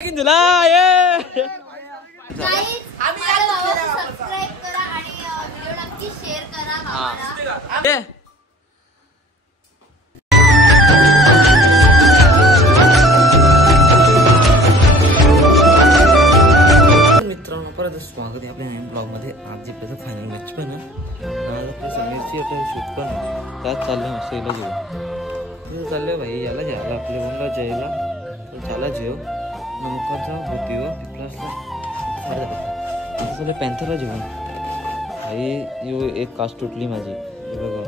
तुला सबस्क्राइब करा आणि व्हिडिओ नक्की शेअर करा भावाला. मित्रांनो परत स्वागत आहे आपल्या नवीन ब्लॉगमध्ये. आज जे आपल्याचं फायनल मॅच पण आहे. आज आपल्या समीरची आता शूट पण त्याच चाललं मस्त याला जेव चाललं भाई. याला जेवायला आपल्या ओनला जेवायला झाला जेव नमकाचा होती व पिपलासला साडे आता चाललं पॅन्थरला जेवण भाई. यो एक काच तुटली माझी हे बघा.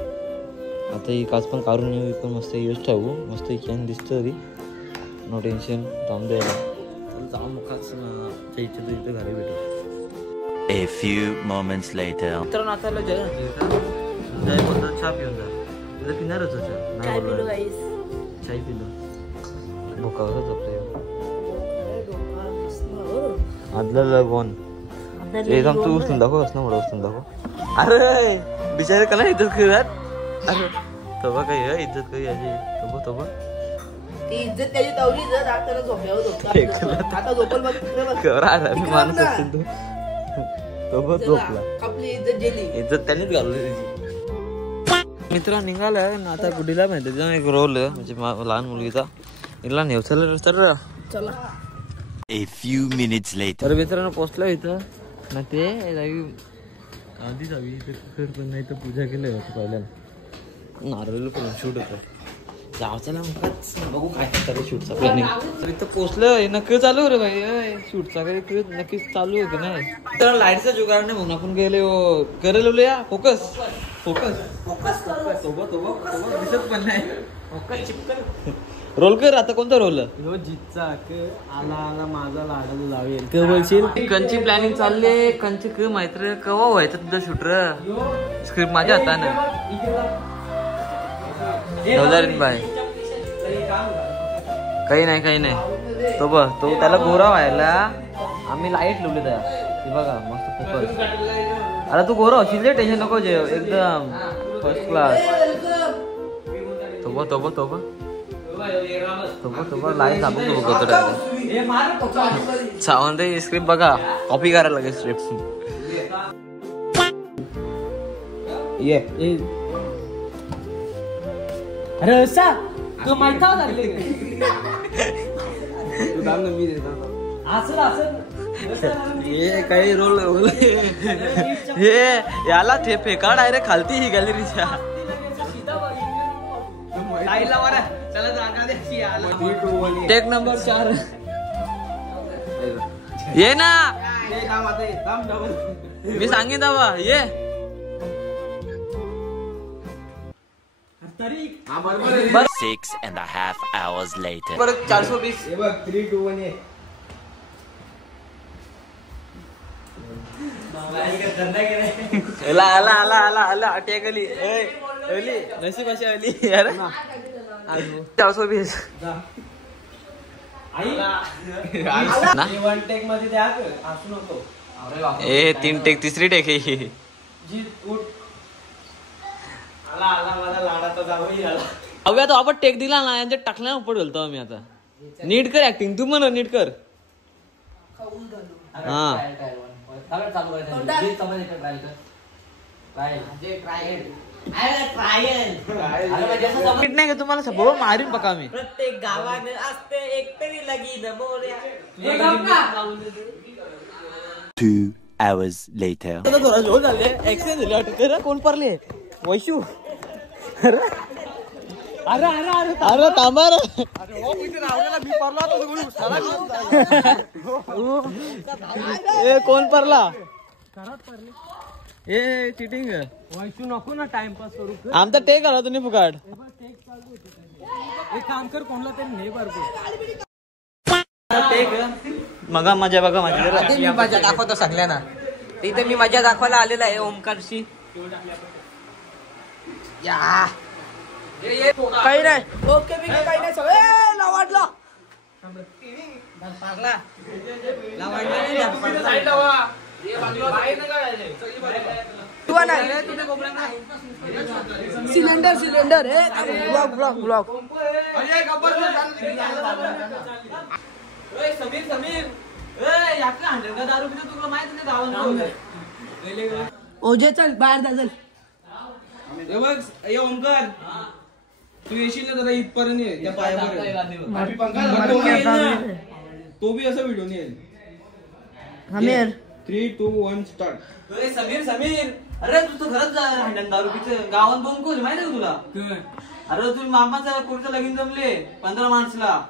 आता ही काच पण काढून येऊ पण मस्त यूज ठेवू मस्त इकडे दिसतं तरी नो टेन्शन थांब द्यायला जाऊ मुखाच इच्छा तू इथं घरी भेटू. A few moments later. मित्रांनो आता जय जय बोलतो चहा पिऊन जा तुझं पिणारच होतं नाही बोललो चाय पिलो भोका होत आपल्या आदला लगवून एकदम तू उचलून दाखव असं मला उचलून दाखव. अरे बिचारे कला इज्जत करत अरे तबा काही इज्जत काही याची तबा तबा ती इज्जत त्याची तवरी इज्जत आता झोपल्यावर झोपतो आता झोपल बघ माणूस असेल तू तो झोपला आपली इज्जत गेली इज्जत त्यांनीच घालवली त्याची. मित्र निघाला आता गुडीला माहिती एक रोल म्हणजे लहान मुलगीचा हिला नेवसाला तर चला. A few minutes later. तर मित्रांनो पोचलो इथं ना ते जावी आधी जावी इथं पण नाही तर पूजा केली होती पहिल्याला नारळ पण शूट होतं जावचाला बघू काय तरी शूटचा प्लॅनिंग. तर इथं पोचलं नक्की चालू रे भाई शूटचा काही नक्कीच चालू आहे की नाही. तर लाईटचा जुगाड नाही म्हणून आपण गेले करे या फोकस फोकस फोकस दिसत पण नाही फोकस चिपकन रोल कर. आता कोणता रोल जितचा आला आला माझा लाडू लावेल क बोलशील. कंची प्लॅनिंग चालले कंची क माहिती कवा व्हायचं तुझं शूटर स्क्रिप्ट माझ्या हातानं बाय काही नाही तो बघ तो त्याला गोरा व्हायला आम्ही लाईट लावली त्या बघा मस्त फोकस. अरे तू गोरा होशील रे टेन्शन नको जे एकदम फर्स्ट क्लास. तो लाईट दाबू तू बघतो सावंत स्क्रिप्ट बघा कॉपी करायला लागेल स्क्रिप्ट ये. अरे असा तू माहिती हे काही रोल हे याला ते फेका डायरेक्ट खालती ही गॅलरीच्या टेक नंबर 4 ये ना मी सांगेन दावा ये 6.5 hours later. परत 420 3, 2, 1 ये. आला अटॅक आली नशीब अशी आली यार 420 वन टेक मध्ये द्या असू नको. ए 3 टेक तिसरी टेक आहे ही. आला माझा लाडाचा जावई आला. अव्या तो आपण टेक दिला ना यांच्या टाकल्या उपट घालतो आम्ही आता. नीट कर ऍक्टिंग तू म्हण नीट कर. हा नाही का तुम्हाला सगळं मारीन बघा मी. प्रत्येक गावाने असते एकतरी लगीन 2 hours later. थोडा झोल झाले ऍक्सिडेंट झाले वाटत कोण पडले वैशू. अरे थांबा रे कोण पडला ए चिटिंग वैशू नको ना टाइमपास करू. आमचा टेक आला तुम्ही फुकाट एक काम कर कोणला तरी नाही भरतो टेक मगा मजा बघा माझी मी मजा दाखवतो सगळ्यांना. इथे मी मजा दाखवायला आलेला आहे ओमकारशी. या काही नाही ओके मी काही नाही सगळे लावाडला सिलेंडर ब्लॉक समीर समीर याकडे आणलं का दारू पितो तुला माहित नाही गावात ओजे चल बाहेर जा चल हे बघ हे ओमकार तू येशील ना जरा इथपर्यंत ये त्या पायापर्यंत तो बी असा व्हिडिओ नाही येईल आमिर 3, 2, 1 स्टार्ट समीर समीर अरे तू तर घरात जा हंडन दारू पितो गावात 2 कोण माहिती का तुला अरे तुम्ही मामाचा पुढचं लगीन जमले 15 माणसाला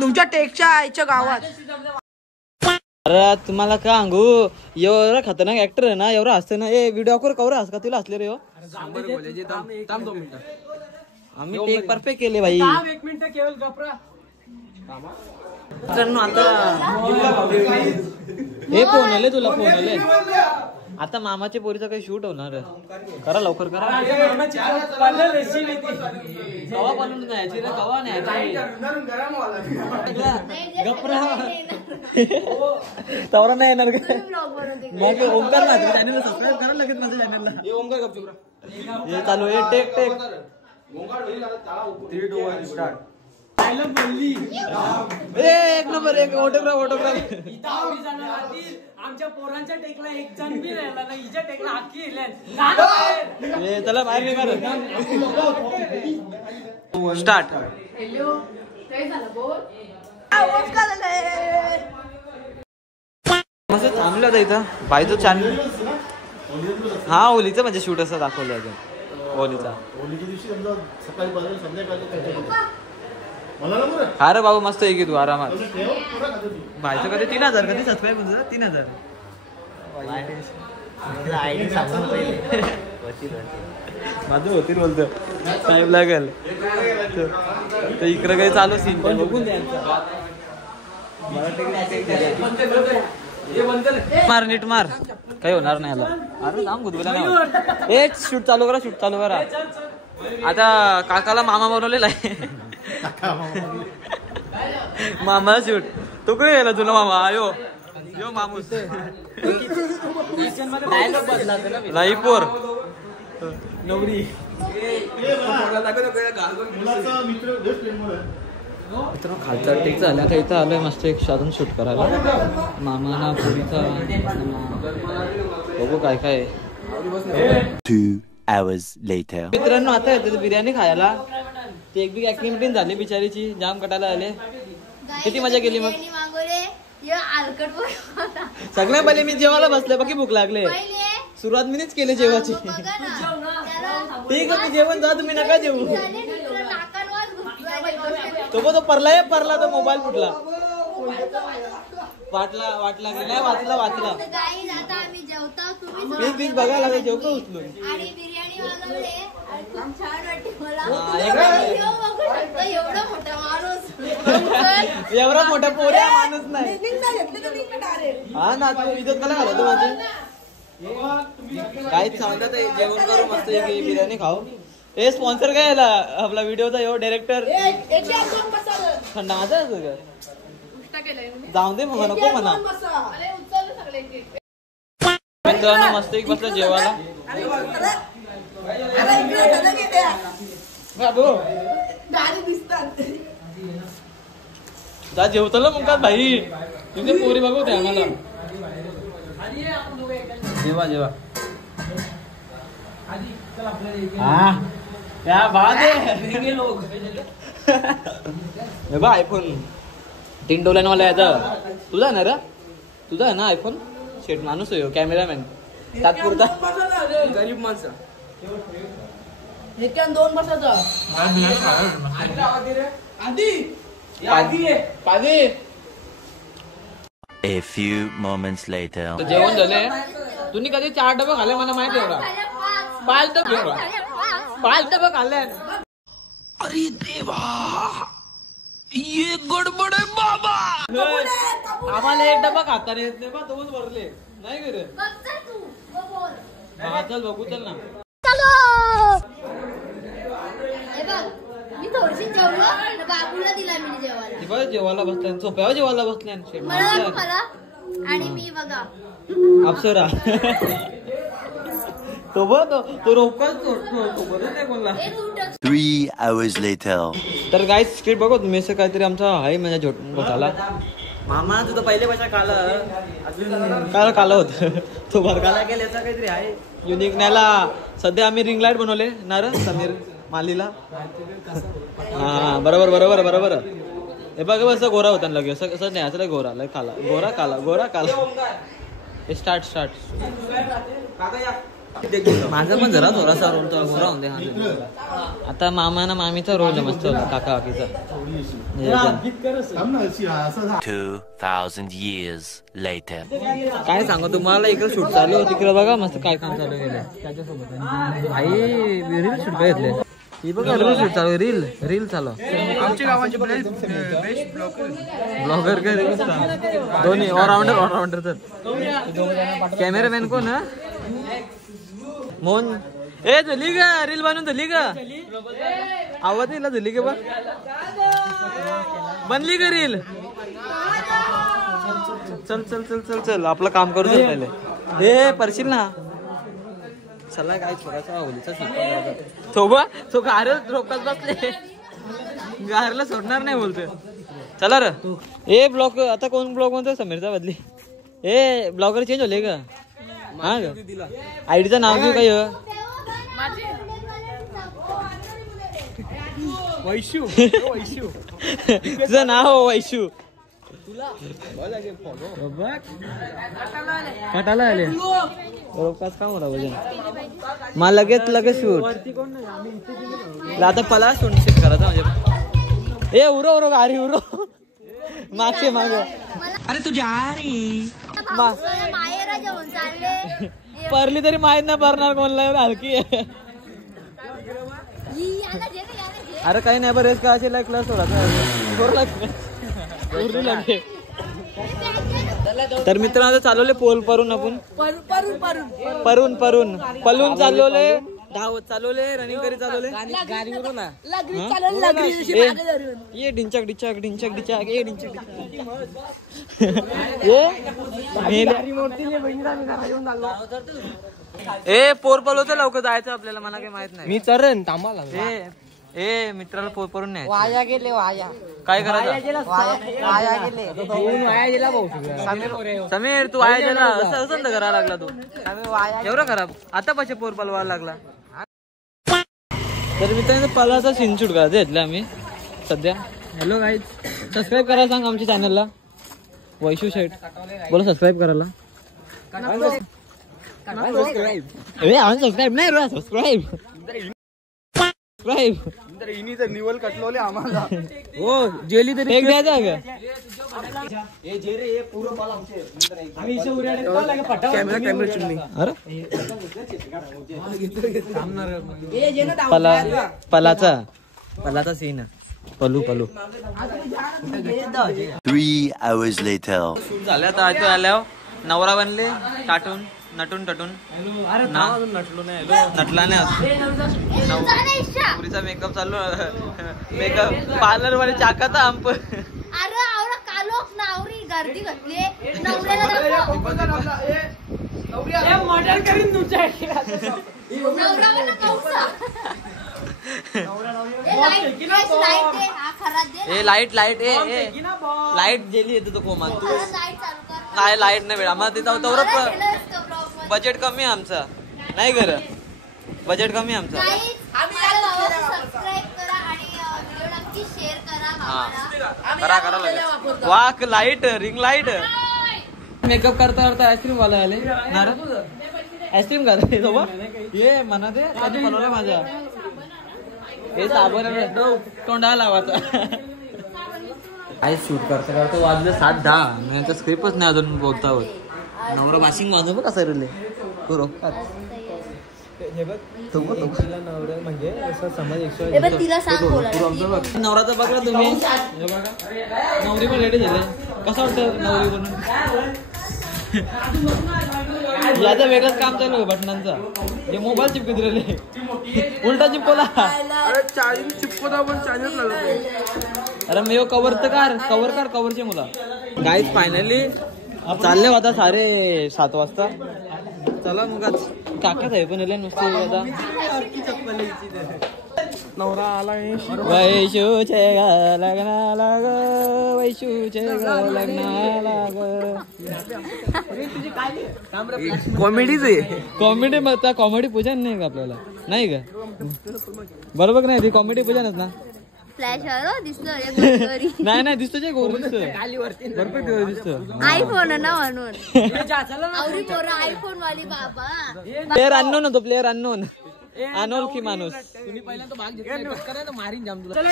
तुमच्या टेकच्या आईच्या गावात अरे तुम्हाला का सांगू एवढा खतरनाक ऍक्टर आहे ना एवढा हसते ना ए व्हिडिओ कवर हस का तुला हसले रे हो आम्ही टेक परफेक्ट केले भाई 1 मिनिट केवळ गपरा आता हे फोन आले तुला फोन आले आता मामाच्या पोरीचा काही शूट होणार आहे करा लवकर करा कवा बनवून न्यायची रे कवा न्यायची तवरा नाही येणार का मग ओमकार माझ्या चॅनलला सबस्क्राईब करा लगेच माझ्या चॅनलला ओमकार गपचूप हे चालू आहे टेक टेक 3, 2, 1 स्टार्ट एक नंबर एक ऑटोग्राफ आमच्या पोरांच्या टेकला एक जण बी राहिला ना हिच्या टेकला अख्खी चला बाहेर निघाल स्टार्ट मस्त थांबलं होतं इथं बायचं चॅनल हा ओलीचं म्हणजे शूट असं दाखवलं अजून ओलीचा हा रे बाबू मस्त आहे की तू आरामात बायचं कधी 3000 कधी सबस्क्राईब होतं 3000 माझं होतील बोलतो टाइम लागेल तर इकडं काही चालू सीन बघून मार नीट मार काही होणार नाही अरे जाम गुदगुला नाही ए शूट चालू करा आता काकाला मामा बनवलेला आहे मामा शूट तो कुठे गेला तुला मामा यो यो मामूस राईपोर नवरी मित्रांनो खालचा टेक झाला का इथं आलोय मस्त एक साधन शूट करायला मामाना पुरीचा बघू काय काय 2 hours later. मित्रांनो आता येते बिर्याणी खायला ती एक बी ऍक्टिव्हिटी झाली बिचारीची जाम कटायला आले किती मजा केली मग सगळ्या पहिले मी जेवायला बसले बाकी भूक लागले सुरुवात मीच केली जेवायची ठीक आहे जेवण जा तुम्ही नका जेवू तो परला तो मोबाईल फुटला वाटला गेला वाचला प्लीज बघायला लागेल जेवतो उचलून आणि बिर्याणी मागवले आणि खूप छान वाटते मला एवढा मोठा माणूस एवढा मोठा पोऱ्या माणूस नाही हा ना तू इज्जत कला घालतो माझी काहीच सांगतात जेवण करू मस्त बिर्याणी खाऊ हे स्पॉन्सर काय याला आपला व्हिडिओचा यो डायरेक्टर थंड माझा जाऊ दे मग नको म्हणा मित्रांनो मस्त एक बसला जेवायला जा जेवतलं मग भाई तुमचे पोरी बघू आम्हाला जेवा हा क्या बात है लोग बा आयफोन 3 डोल्यांवाला याचा तुझा ना रे तुझा आहे ना आयफोन शेट माणूस आहे कॅमेरामॅन तात्पुरता गरीब माणसं 2 वर्षाचा पादी A few moments later. जेवण झाले तुम्ही कधी 4 डबे खाल्ले मला माहिती एवढा 5 डबे खाल्ले अरे देवा ये गडबड आहे बाबा आम्हाला 1 डबा खाता येत नाही बा दोन भरले नाही करे चल बघू चल ना मी थोडीशी जेवलो बाबूला दिला मी जेवायला जेवायला बसल्या सोप्यावर जेवायला बसल्या मला आणि मी बघा अप्सरा तो रोपकाच तो बरं नाही बोलला. 3 hours later. तर गाईस स्क्रिप्ट बघू तुम्ही असं काहीतरी आमचा आहे म्हणजे झाला मामा तुझं पहिले भाषा काला अजून काल काला होत तो भरकाला गेला याचा काहीतरी आहे युनिक न्यायला. सध्या आम्ही रिंग लाईट बनवले ना रे समीर मालीला. हा बरोबर बरोबर बरोबर. हे बघ असं गोरा होता लगे असं असं नाही असं गोरा लय काला गोरा काला गोरा काला. Start start. माझा पण जरा थोडासा रोल तर गोरा होऊन दे. आता मामा ना मामीचा रोल आहे मस्त काका काकीचा. 2000 years later. काय सांगू तुम्हाला इकडे शूट चालू होती तिकडे बघा मस्त काय काम चालू केलं त्याच्यासोबत. आई रील शूट घेतले ही बघा रील शूट चालू रील रील चालू. आमच्या गावाचे बेस्ट ब्लॉगर काय रील दोन्ही ऑलराऊंडर तर. कॅमेरामॅन कोण हा मोहन. ए झाली का रील बनवून झाली का आवाज येईल झाली का बघ बनली का रील. चल चल चल चल चल आपलं काम करू दे पहिले. हे परशील ना चला काय छोटासा होलीचा थोबा तो गार रोकात बसले गारला सोडणार नाही बोलतोय. चला र ए ब्लॉग आता कोण ब्लॉग म्हणतोय समीरचा बदली. ए ब्लॉगर चेंज होले का हा का आयडीचं नाव घेऊ काय वैशू वैशू तुझं नाव वैशू. कटाला आले रोकाच काम होता वजन मला लगेच लगेच शूट आता पला शूट करायचा म्हणजे. ए उरो उरो गाडी उरो मागचे माग. अरे तुझ्या माहेरा जेवण चालले परली तरी माहित नाही भरणार कोणला हलकी आहे. अरे काही नाही बरेच का असे लाईक क्लास तर मित्रांनो चालवले पोल परून आपण परून परून पलून चालवले धावत चालवले रनिंग करी चालवले ये डिंचक डिचक डिंचक डिचक ये डिंचक ए पोर पलवतो लवकर जायचं आपल्याला मला काही माहित नाही. मी चरण थांबाला ए मित्राला पोर परून नाही वाया गेले वाया काय करायचं वाया गेले वाया गेला भाऊ समीर तू वाया गेला असं असं करायला लागला तू वाया एवढं खराब आता पाहिजे पोर पलवायला लागला. तर मित्रांनो पलाचा सीन शूट करायचं घेतलं आम्ही सध्या. हॅलो गाईज सबस्क्राईब करा सांग आमच्या चॅनलला वैशू शेट बोला सबस्क्राईब करायला. सबस्क्राईब नाही सबस्क्राईब सबस्क्राईब निवल कटलोले आम्हाला हो जेली तरी एक द्यायचा का पलाचा सीन पलू पलू. 3 hours later. झाल्या तर आज आल्यावर नवरा बनले टाटून नटून टटून नटलो नाही नटला नाही पुरीचा मेकअप चालू मेकअप पार्लर मध्ये चाकाचा अंप. अरे आवरा कालोख नावरी गर्दी घातली नवऱ्याला मॉडल करीन तुमच्या नवऱ्याला कौसा ए लाईट लाईट ए लाईट गेली येते तो कोमा तू काय लाईट नाही वेळा मग तिथं तेवढं बजेट कमी आहे आमचा नाही कर बजेट कमी आहे आमचा. सबस्क्राईब करा आणि व्हिडिओ नक्की शेअर करा. करा करा लगेच वाक लाईट रिंग लाईट. मेकअप करता करता आईस्क्रीम वाला आले नारा आईस्क्रीम करते सोबत ये म्हणा ते कधी बनवलं माझा हे साबण तोंडा लावायचा. आई शूट करता करता वाजले 7:10 मी स्क्रिप्टच नाही अजून बोलता होत. नवरा वाशिंग वाजव बघ कसं रे तू रोखतात म्हणजे नवराचा बघला तुम्ही नवरी पण रेडी झाले कसं वाटतं नवरी बनून. याचं वेगळंच काम चालू आहे बटनांचा हे मोबाईल चिपकत राहिले उलटा चिपकवला. चार्जिंग चिपकवता पण चार्जर लागतो. अरे मी कवर तर कवर कर कवरचे मुला. गाईज फायनली चालले होता सारे 7 वाजता. चला मग काका साहेब पण आले नुसते आता नवरा आला वैशूचे लग्नाला ग वैशूचे लग्नाला ग कॉमेडीच आहे. कॉमेडी मग कॉमेडी पूजन नाही का आपल्याला नाही का बरोबर नाही ती कॉमेडी पूजनच ना फ्लॅश दिसलं नाही नाही दिसतो जे गोर दिसतो भरपूर दिवस दिसतो आयफोन ना म्हणून आवरी पोरं आयफोन वाली बाबा प्लेअर अननोन होतो प्लेअर अननोन अनोळखी माणूस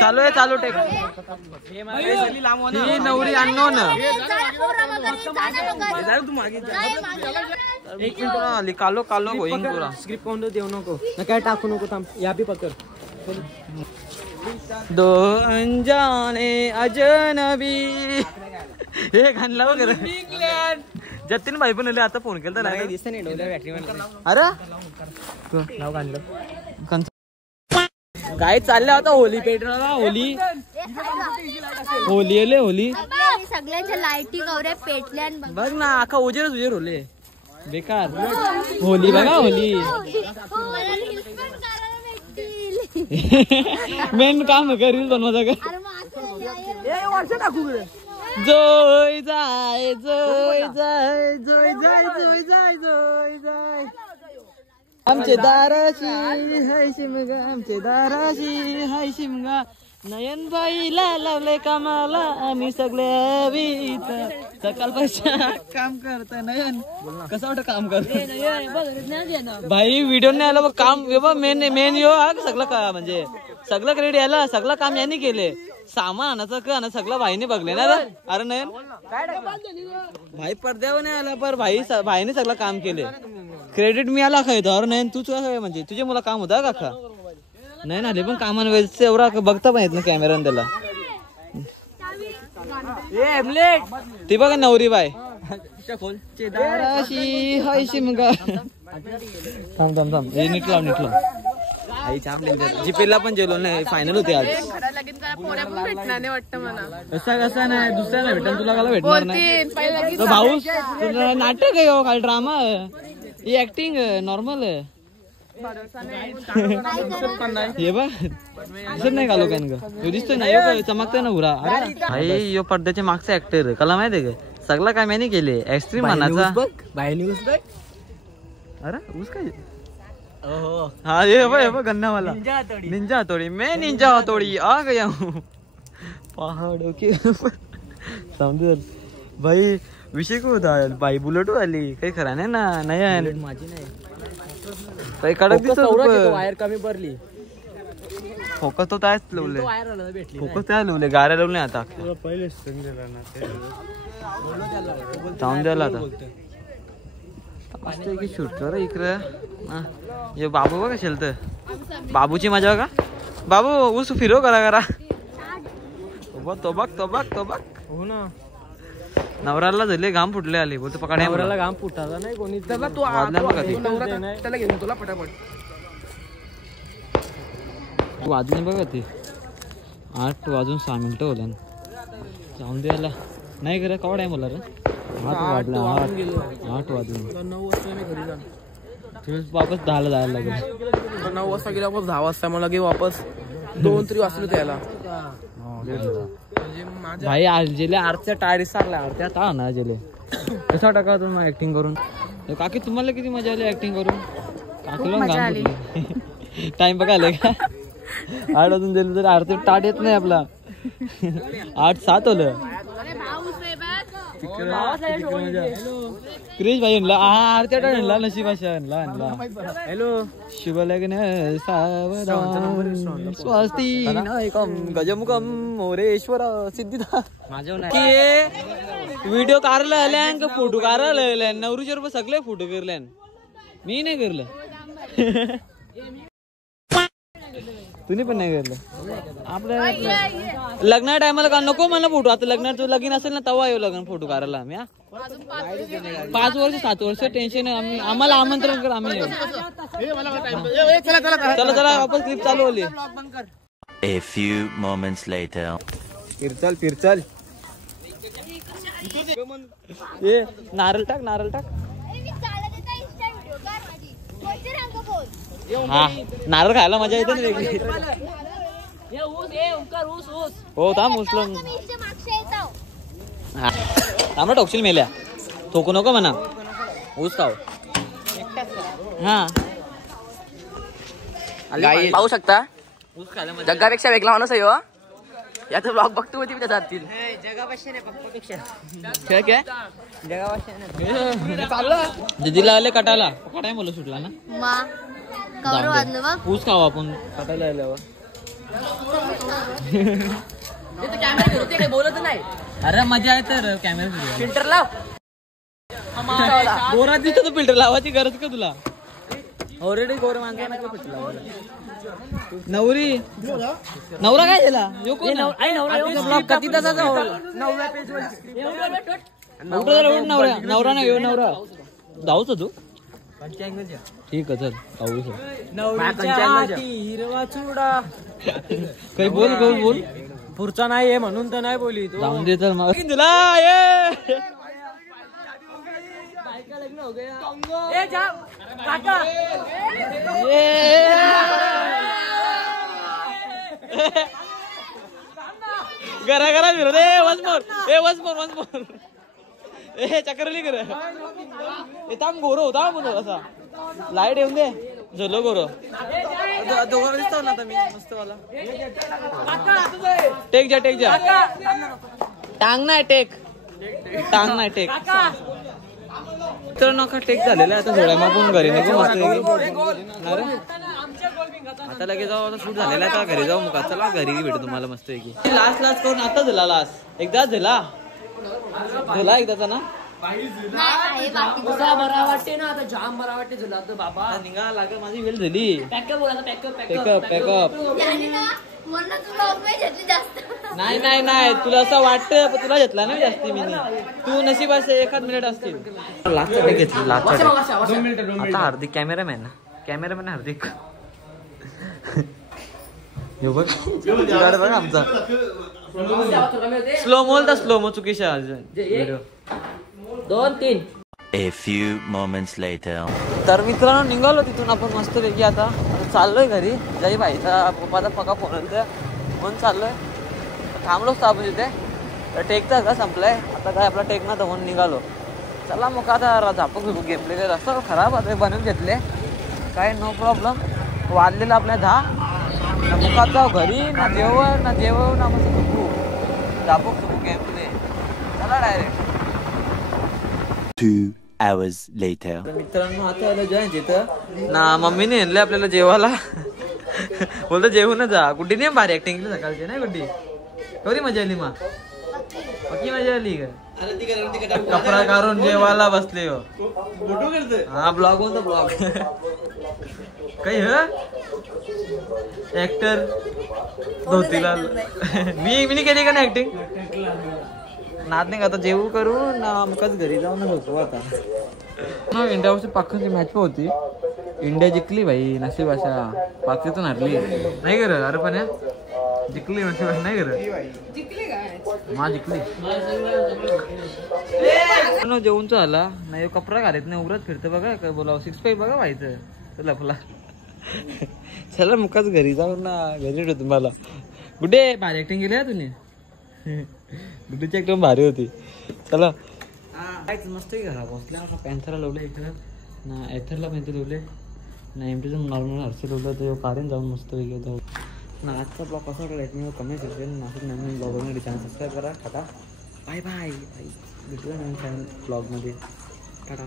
चालू आहे चालू टेक ही नवरी अननोन एक मिनिट आली कालो कालो होईन पुरा स्क्रिप्ट कोण देऊ नको ना काय टाकू नको थांब या बी पकड दो अनजाने अजनबी हे घाणला वगैरे जतीन भाई पण आले आता फोन केला नाही दिसत नाही डोल्या बॅटरी अरे नाव काढलं काय चाललं आता होली पेटणार होली होली आले होली सगळ्यांच्या लाईटी गौऱ्या पेटल्या बघ ना आखा उजेरच उजेर होले बेकार होली बघा होली मेन काम करील बनवायचं का जोय जाय जोय जाय जोय जाय जोय जाय जोय जाय आमचे दाराशी हाय शिमगा आमचे दाराशी हाय शिमगा नयनबाईला लावले कामाला आम्ही सगळ्या इथं सकाळपासून काम करतोय नयन कसं वाटत काम करतोय भाई व्हिडिओ नाही आला काम मेन मेन यो सगळं का म्हणजे सगळं क्रेडिट यायला सगळं काम यांनी केले सामान आणायचं का ना सगळं भाईने बघले ना अरे नयन भाई पडद्यावर नाही आला पर भाईने सगळं काम केले क्रेडिट मी आला खायचं अरे नयन तूच म्हणजे तुझे मला काम होता काका नाही ना पण कामान वेळेस एवढा बघता पण येत ना कॅमेरा त्याला ती बघा नवरी बाय थांब थांब थांब हे नीट लाव नीट लाव आई जीपेला पण जेलो नाही फायनल होते आज कसा कसा नाही दुसऱ्याला भेटन तुला काला भेटणार नाही भाऊ नाटक आहे काल ड्रामा ही ऍक्टिंग नॉर्मल आहे हे बघ दिसत नाही का लोकांना दिसतोय ना यो चमकतोय ना उरा अरे यो पडद्याच्या मागचा ऍक्टर कला माहितीये का सगळं काय मैंने केले एक्स्ट्रीम मानाचा अरे उस काय हाँ ये बघ गन्ना वाला निंजा हथौड़ी मैं निंजा हथौड़ी आ गया हूँ पहाड़ों के ऊपर समझ भाई विषय को होता भाई बुलेट वाली काही खरा नाही ना नाही माझी नाही काही कडक दिसत वायर कमी पडली फोकस तो त्याच लावले वायर भेटली फोकस त्या लावले गाड्या लावले आता पहिले जाऊन द्यायला आता मस्त की शूट कर इकडे ये बाबू बघा शेलत बाबूची मजा बघा बाबू ऊस फिरव करा करा तो बघ तो बघ तो बघ हो ना नवऱ्याला झाले घाम फुटले आले बोलतो पकडा नवऱ्याला घाम फुटायचा नाही कोणी त्याला तू त्याला घेऊन तुला पटापट वाजले बघा ते 8 वाजून 6 मिनिटं होल्या जाऊन द्यायला नाही करा कवड आहे मला रे 8 वाजला 8 वाजून 9 वाजता मी घरी जाणार वापस 10ला जायला लागेल 9 वाजता गेला वापस 10 वाजता मला गे वापस 2-3 वाजता त्याला भाई आज जेले आरच्या टायर सारला आरच्या ता ना जेले कसा टाका तुम्ही ऍक्टिंग करून काकी तुम्हाला किती मजा आली ऍक्टिंग करून काकीला टाइम बघायला का 8 वाजून गेलं तर आरती टाट येत नाही आपला 8-7 होलं क्रिश भाई आणला आरती टाट आणला नशिबाशा आणला हॅलो शुभ लग्न सावधान स्वस्ती नायकम गजमुखम मोरेश्वर सिद्धिदा व्हिडिओ कारला आल्यान का फोटो कारला आल्यान नवरीचे रुपये सगळे फोटो करल्यान मी नाही करलं तुम्ही पण नाही करलं आपल्या लग्ना टायमाला का नको मला फोटो आता लग्नात लगीन असेल ना तेव्हा येऊ लग्न फोटो काढायला आम्ही 5 वर्ष 7 वर्ष टेन्शन आम्ही आम्हाला आमंत्रण कर आम्ही चला चला वापस क्लिप चालू Holy A few moments later. फिरचल ये नारळ टाक हा नारळ खायला मजा येते ना वेगळी. हो थांब उचलून हा थांबा टोकशील मेल्या थोकू नको म्हणा ऊस खाऊ हा गाई पाहू शकता ऊस खायला मजा जगापेक्षा वेगळा माणूस आहे हो. याचा ब्लॉग बघतो होती त्याच्या हातील दीदीला आले कटाला कटाय बोलू सुटला ना मा कवर वाजलं बघ ऊस खाऊ आपण कटायला आल्यावर बोलत नाही. अरे मजा आहे तर कॅमेरा फिल्टर लाव. गोरा दिसतो तो फिल्टर लावायची गरज का तुला ऑलरेडी गोर माणसा नवरी नवरा काय झाला किती तासाचा नवरा नवरा नाही येऊ नवरा जाऊच तू ठीक आहे चल पाऊस हिरवा चुडा काही बोल बोल बोल पुढचा नाही म्हणून तर नाही बोली तू. जाऊन दे तर मग तुला ये घरा घरा फिरत वच मोर ए चक्करली कर थांब गोरो थांब असा लाईट येऊन दे झोलो गोरो दोघं दिसतो ना मी मस्त वाला टेक जा टांग नाही टेक तर नका टेक झालेला आता थोड्या मागून घरी नको मस्त आता लगेच जाऊ आता शूट झालेला आहे घरी जाऊ मग चला घरी भेटू तुम्हाला मस्त पैकी लास्ट करून आता झाला लास्ट एकदाच झाला एकदाचा ना बरा वाटते ना आता जाम बरा वाटते तुला तर बाबा निघा लागेल माझी वेळ झाली पॅकअप बोला पॅकअप नाही तुला असं वाटतं पण तुला घेतला नाही जास्ती मी तू नशीब असे 1 मिनिट असतील लास्ट घेतली आता हार्दिक कॅमेरामॅन हार्दिक बघ आमचा slow चुकीशा 2 3 A few moments later. तर मित्रांनो निघालो तिथून आपण मस्त पैकी आता चाललोय घरी जाई भाईचा पप्पाचा पका फोन होता म्हणून चाललोय थांबलोच तर आपण तिथे टेकचा का संपलाय आता काय आपला टेक ना तर म्हणून निघालो चला मग आता झापक फिरू गेमले रस्ता खराब आता बनवून घेतले काय नो प्रॉब्लेम वाजलेला आपल्या 10 ना मुखात जाऊ घरी ना जेवण ना मस्त झोपू झापक फिरू गेमले चला डायरेक्ट 2 hours later. मित्रांनो आता आलं जॉईन तिथं ना मम्मीने आणलं आपल्याला जेवायला बोलतो जेवून जा गुड्डी नाही भारी ऍक्टिंग केली सकाळची नाही गुड्डी एवढी मजा आली मा बाकी मजा आली का कपडा काढून जेवायला बसले हा ब्लॉग होता ब्लॉग काही ऍक्टर धोतीलाल मी नाही केली का ना ऍक्टिंग नाद नाही आता जेवू करू ना आमकाच घरी जाऊ ना झोपू आता इंडिया वर्षी पाकिस्तानची मॅच पण होती इंडिया जिंकली भाई नशीब अशा पाकिस्तान हरली नाही कर अरे पण जिंकली नशीब नाही कर जिंकली जेवून आला नाही कपडा घालत नाही उघडत फिरतं बघा काय बोलावं 6 पॅक बघा व्हायचं लफला चला मुकाच घरी जाऊ ना घरी भेटू तुम्हाला गुड्डे भारी ऍक्टिंग केली तुम्ही गुड्डीची एकदम भारी होती चला मस्त घरा बसल्या आता पॅन्थरला लावलं इकडं ना एथरला पॅन्थर लावले ना एमटीचं नॉर्मल हर्षी लावलं तर काढून जाऊन मस्त वेगळं जाऊ ना आजचा ब्लॉग कसा वाटला मी कमेंट असेल नाशिक नवीन ब्लॉगमध्ये चॅनल सबस्क्राईब करा टाटा बाय भेटूया नवीन चॅनल ब्लॉगमध्ये टाटा